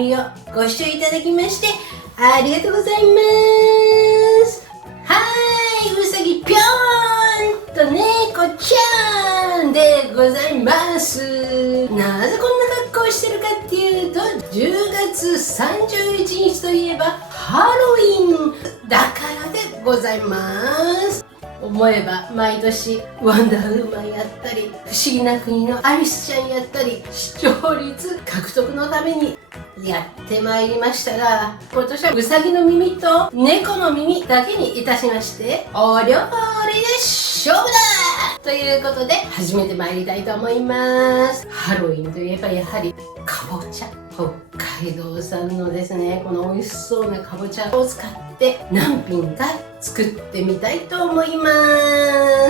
組をご視聴いただきましてありがとうございます。はーい、うさぎぴょーんと猫ちゃんでございます。なぜこんな格好をしてるかっていうと、10月31日といえばハロウィンだからでございます。思えば毎年ワンダーウーマンやったり、不思議な国のアリスちゃんやったり、視聴率獲得のためにやってまいりましたが、今年はウサギの耳と猫の耳だけにいたしまして、お料理で勝負だということで始めてまいりたいと思います。ハロウィンといえばやはりかぼちゃ、北海道産のですね、この美味しそうなかぼちゃを使って何品か作ってみたいと思いま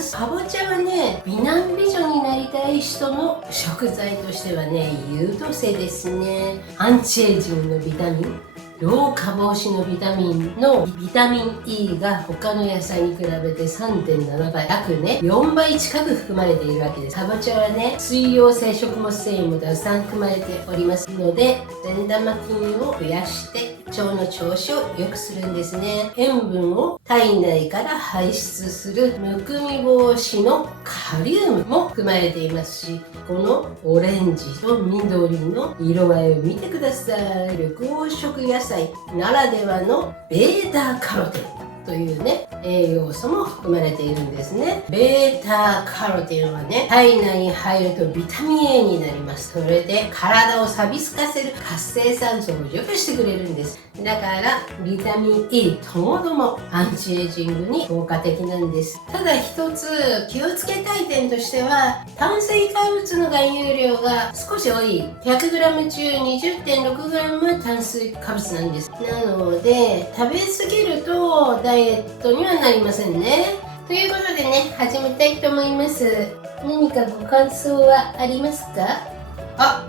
す。かぼちゃはね、美男美女になりたい人の食材としてはね、優等生ですね。アンチエイジングのビタミン、老化防止のビタミンのビタミン E が他の野菜に比べて 3.7 倍、約ね4倍近く含まれているわけです。かぼちゃはね、水溶性食物繊維もたくさん含まれておりますので、善玉菌を増やして腸の調子を良くするんですね。塩分を体内から排出するむくみ防止のカリウムも含まれていますし、このオレンジと緑の色合いを見てください。緑黄色野菜ならではのベータカロテンというね、栄養素も含まれているんですね。ベータカロテンはね、体内に入るとビタミン A になります。それで体を錆びつかせる活性酸素を除去してくれるんです。だからビタミン E ともどもアンチエイジングに効果的なんです。ただ一つ気をつけたい点としては、炭水化物の含有量が少し多い。 100g 中 20.6g 炭水化物なんです。なので食べ過ぎるとダイエットにはなりませんね。ということでね、始めたいと思います。何かご感想はありますか？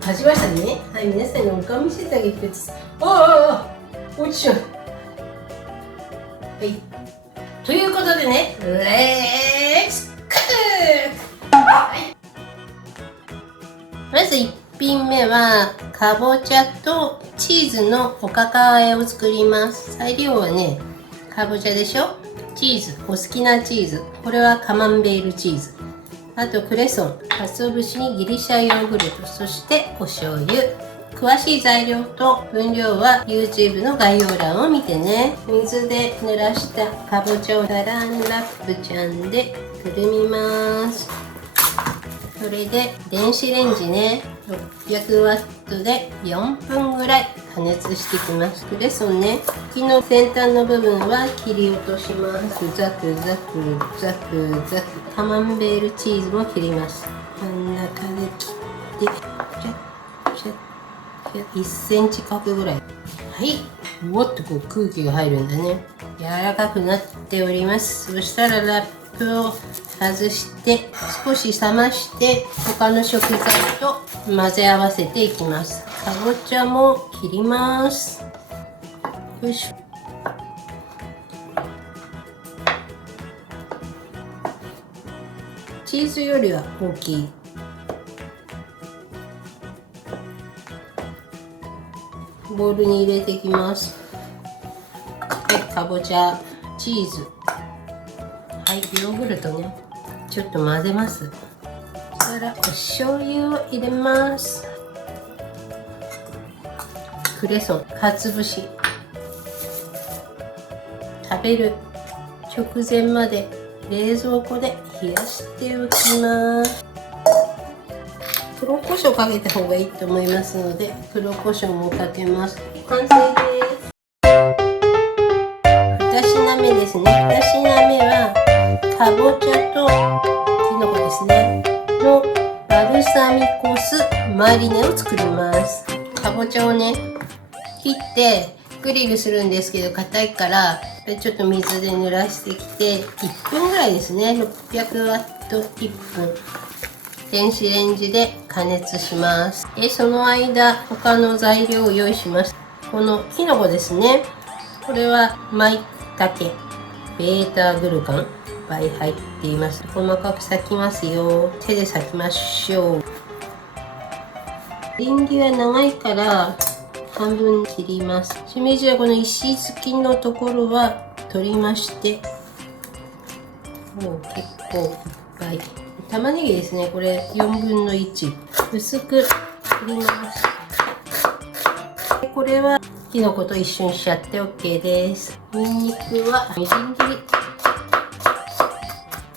立ちましたね。はい、皆さんにお顔見せてあげてください。落ちちゃう。はい。ということでね、レッツクック！はい。まず1品目は、かぼちゃとチーズのおかか和えを作ります。材料はね、かぼちゃでしょ？チーズ、お好きなチーズ。これはカマンベールチーズ。あとクレソン、鰹節にギリシャヨーグルト、そしてお醤油。詳しい材料と分量は YouTube の概要欄を見てね。水で濡らしたかぼちゃをサランラップちゃんでくるみます。それで電子レンジね、600ワットで4分ぐらい加熱していきます。クレソンね、茎の先端の部分は切り落とします。ザクザクザクザク。カマンベールチーズも切ります。真ん中で切って1センチ角ぐらい。はい。もっとこう空気が入るんだね。柔らかくなっております。そしたらラップを外して少し冷まして他の食材と混ぜ合わせていきます。かぼちゃも切ります。よいしょ。チーズよりは大きい。ボウルに入れていきます。はい、かぼちゃ、チーズ、はい、ヨーグルトね、ちょっと混ぜます。そしたらお醤油を入れます。クレソン、かつぶし。食べる直前まで冷蔵庫で冷やしておきます。黒胡椒かけた方がいいと思いますので、黒胡椒もかけます。完成です。2品目ですね。2品目はかぼちゃときのこですねのバルサミコ酢マリネを作ります。かぼちゃをね、切ってグリルするんですけど硬いからちょっと水で濡らしてきて1分ぐらいですね。600ワット1分電子レンジで加熱します。その間他の材料を用意します。このきのこですね、これは舞茸、ベータグルカンいっぱい入っています。細かく裂きますよ。手で裂きましょう。エリンギは長いから半分切ります。しめじはこの石突きのところは取りまして、もう結構いっぱい。玉ねぎですね、これ4分の1薄く切ります。これはきのこと一緒にしちゃって OK です。にんにくはみじん切り。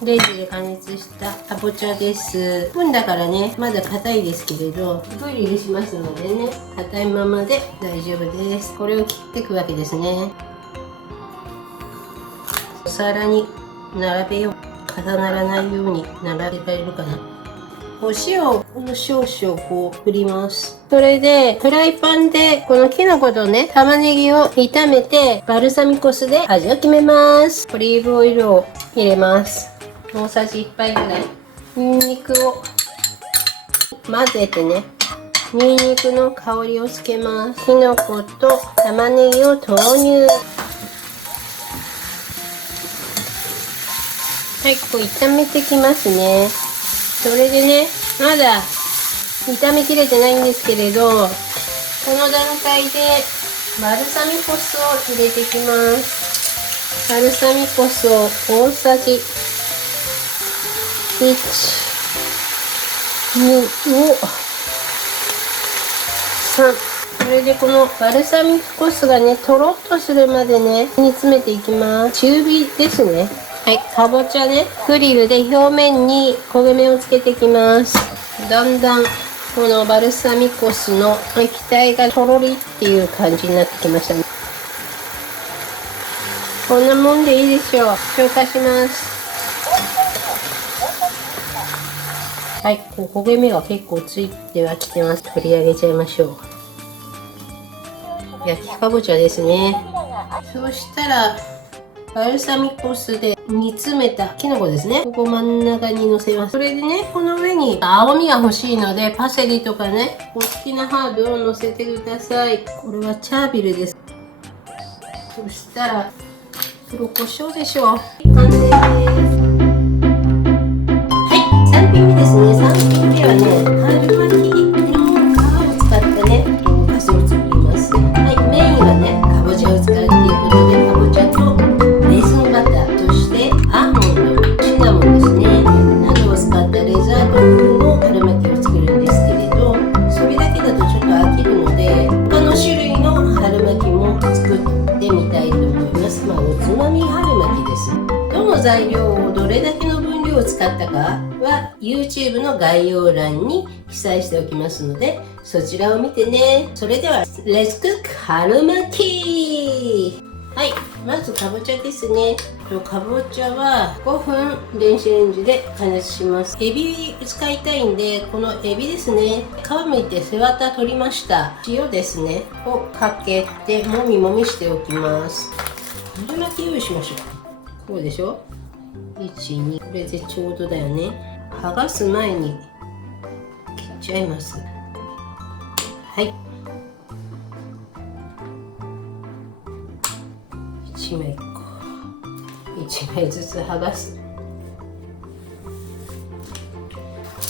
レンジで加熱したかぼちゃです。1分だからね、まだ硬いですけれど、グリルしますのでね、硬いままで大丈夫です。これを切っていくわけですね。お皿に並べよう。重ならないように並べられるかな。お塩を少々こう振ります。それでフライパンでこのきのことね、玉ねぎを炒めてバルサミコ酢で味を決めます。オリーブオイルを入れます。大さじ1杯ぐらい。にんにくを混ぜてね、にんにくの香りをつけます。きのこと玉ねぎを投入。はい、こう炒めてきますね。それでね、まだ炒めきれてないんですけれど、この段階でバルサミコ酢を入れていきます。バルサミコ酢を大さじ1、2、3。それでこのバルサミコ酢がね、とろっとするまでね、煮詰めていきます。中火ですね。はい、かぼちゃね、グリルで表面に焦げ目をつけていきます。だんだんこのバルサミコ酢の液体がとろりっていう感じになってきましたね。こんなもんでいいでしょう。消化します。はい、焦げ目が結構ついてはきてます。取り上げちゃいましょう。焼きかぼちゃですね。そうしたらバルサミコ酢で煮詰めたきのこですね。ここ真ん中にのせます。それでね、この上に青みが欲しいので、パセリとかね、お好きなハーブをのせてください。これはチャービルです。そしたら、黒胡椒でしょう。完成です。はい、3品目ですね。3品目はね、春巻きの皮を使ったね、お菓子を作ります。はい、メインはね、かぼちゃを使うということで、かぼちゃとバター、そしてアーモンド、シナモンですね、などを使ったレザード風の春巻きを作るんですけれど、それだけだとちょっと飽きるので、他の種類の春巻きも作ってみたいと思います。おつまみ春巻きです。どの材料をどれだけの分量を使ったかは YouTube の概要欄に記載しておきますので、そちらを見てね。それではレッツクック春巻き。はい、まずかぼちゃですね。かぼちゃは5分電子レンジで加熱します。エビ使いたいんで、このエビですね、皮むいて背わた取りました。塩ですねをかけてもみもみしておきます。春巻き用意しましょう。こうでしょ。1、2、これでちょうどだよね。剥がす前に切っちゃいます。はい、1枚1枚ずつ剥がす。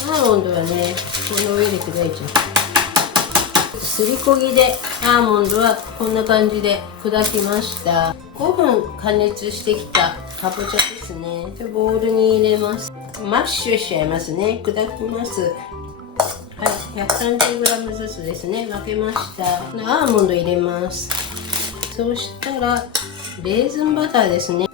アーモンドはね、この上で砕いちゃう。すりこぎでアーモンドはこんな感じで砕きました。5分加熱してきたかぼちゃですね。ボウルに入れます。マッシュしちゃいますね。砕きます。はい、130g ずつですね。分けました。アーモンド入れます。そうしたらレーズンバターですね。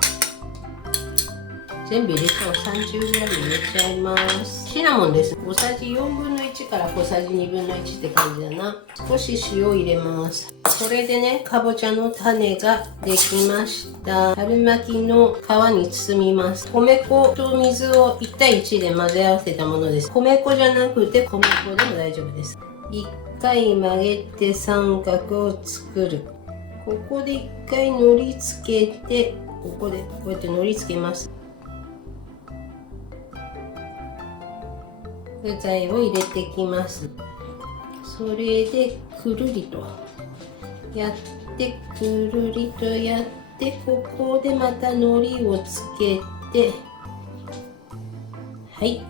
全部入れちゃおう。30g 入れちゃいます。シナモンです。小さじ4分の1から小さじ2分の1って感じだな。少し塩を入れます。これでね、かぼちゃの種ができました。春巻きの皮に包みます。米粉と水を1対1で混ぜ合わせたものです。米粉じゃなくて米粉でも大丈夫です。1回曲げて三角を作る。ここで1回のりつけて、ここでこうやってのりつけます。具材を入れてきます。それでくるりとやって、くるりとやって、ここでまたのりをつけて、はい、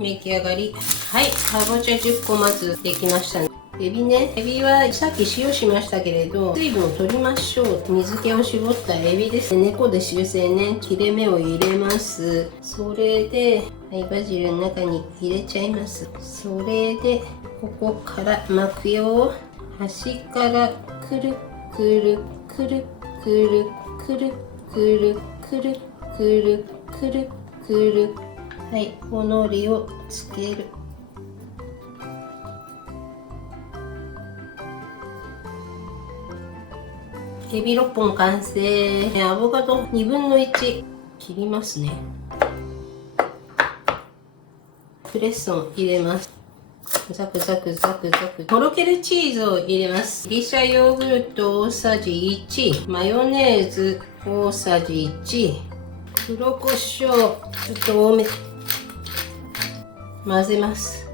出来上がり。はい、かぼちゃ10個まずできましたね。エビね、エビはさっき塩しましたけれど、水分を取りましょう。水気を絞ったエビです。猫で修正ね、切れ目を入れます。それで、はい、バジルの中に入れちゃいます。それで、ここから巻くよ。端からくるくるくるくるくるくるくるくるくるくる。はい、おのりをつける。エビ6本完成。アボカド1/2切りますね。クレッソン入れます。ザクザクザクザク。とろけるチーズを入れます。ギリシャヨーグルト大さじ1、マヨネーズ大さじ1、黒胡椒ちょっと多め。混ぜます。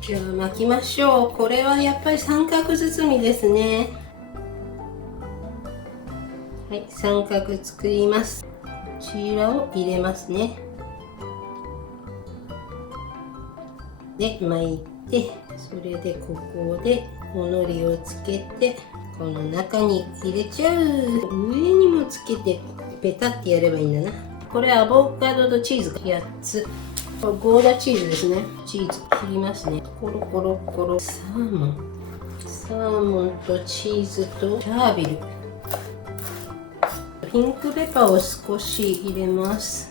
じゃあ巻きましょう。これはやっぱり三角包みですね。はい、三角作ります。こちらを入れますね。で巻いて、それでここでおのりをつけて、この中に入れちゃう。上にもつけてペタってやればいいんだな。これアボカドとチーズ8つ。ゴーダチーズですね。チーズ切りますね。コロコロコロ。サーモンとチーズとチャービル。ピンクペッパーを少し入れます。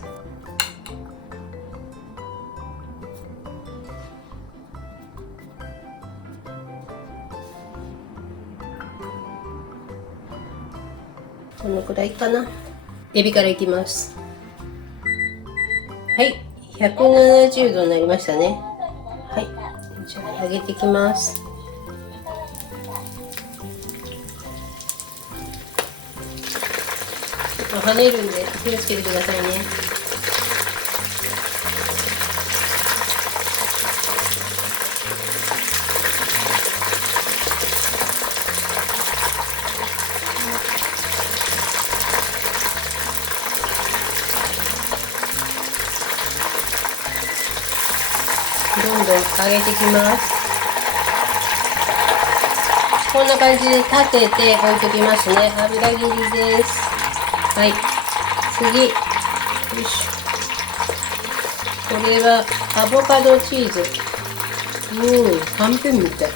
このくらいかな。エビからいきます。はい、170度になりましたね。はい、じゃあ揚げていきます。ちょっと跳ねるんで気をつけてくださいね。どんどん揚げていきます。こんな感じで立てて置いておきますね。油切りです。はい、次、よいしょ。これはアボカドチーズ。はんぺんみたい。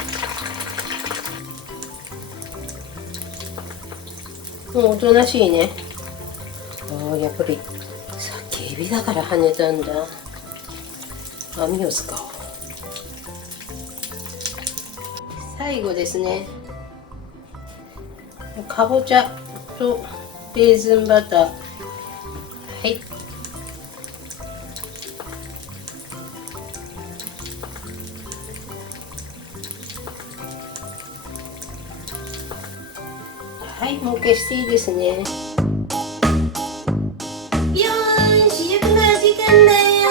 もうおとなしいね。やっぱりさっきエビだから跳ねたんだ。網を使おう。最後ですね。かぼちゃとレーズンバター。はい。はい、もう消していいですね。よーし、焼くの時間だよ。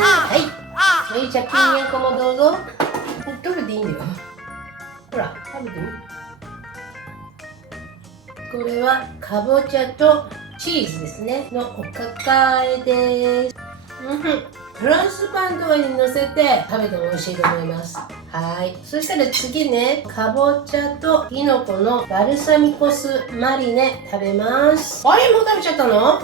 はい、じゃあピーヤコもどうぞ。食べていいんだよ。ほら、食べてみ。これはかぼちゃとチーズですねのおかかあえです。フランスパンとかにのせて食べても美味しいと思います。はい。そしたら次ね、かぼちゃときのこのバルサミコ酢マリネ食べます。あれ、もう食べちゃったの？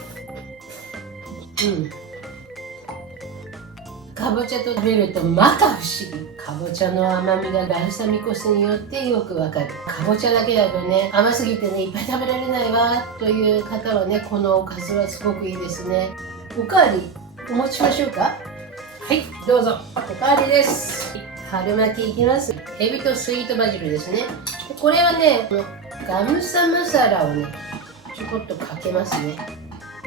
かぼちゃと食べるとまか不思議。かぼちゃの甘みがバルサミコ酢によってよくわかる。かぼちゃだけだとね、甘すぎてね、いっぱい食べられないわという方はね、このおかずはすごくいいですね。おかわりお持ちしましょうか。はい、どうぞ。おかわりです。春巻きいきます。エビとスイートバジルですね。これはね、このガムサマサラをね、ちょこっとかけますね。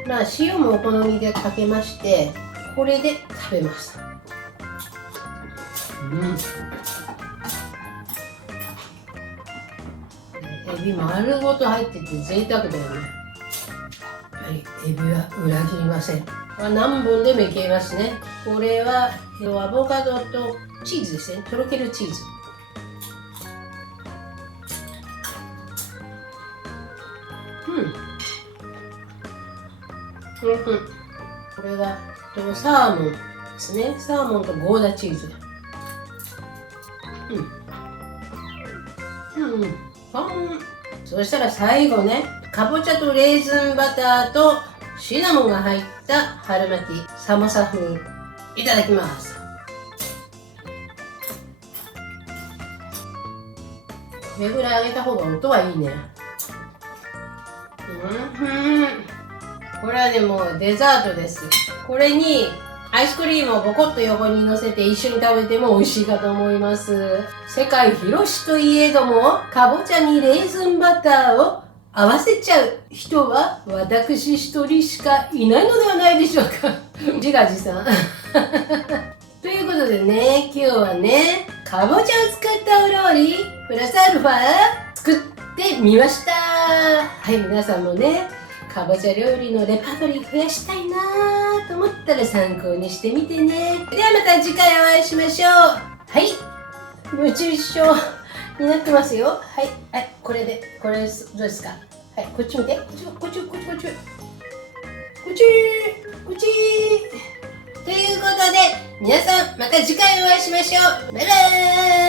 まあ塩もお好みでかけまして、これで食べます。エビ丸ごと入ってて贅沢だよね。はい、エビは裏切りません。何本でもいけますね。これはアボカドとチーズですね。とろけるチーズ。これがサーモンですね。サーモンとゴーダチーズ。そしたら最後ね、かぼちゃとレーズンバターとシナモンが入った春巻き、サモサ風。いただきます。これぐらい揚げた方が音はいいね。これはね、もうデザートです。これにアイスクリームをボコッと横に乗せて一緒に食べても美味しいかと思います。世界広しといえども、かぼちゃにレーズンバターを合わせちゃう人は私一人しかいないのではないでしょうか。自画自賛。ということでね、今日はね、かぼちゃを使ったお料理プラスアルファ作ってみました。はい、皆さんもね、かぼちゃ料理のレパートリー増やしたいなと思ったら参考にしてみてね。ではまた次回お会いしましょう。はい、夢中一生になってますよ。はい、はい、これどうですか。はい、こっち見て。こっち。こっち。ということで、皆さんまた次回お会いしましょう。バイバーイ。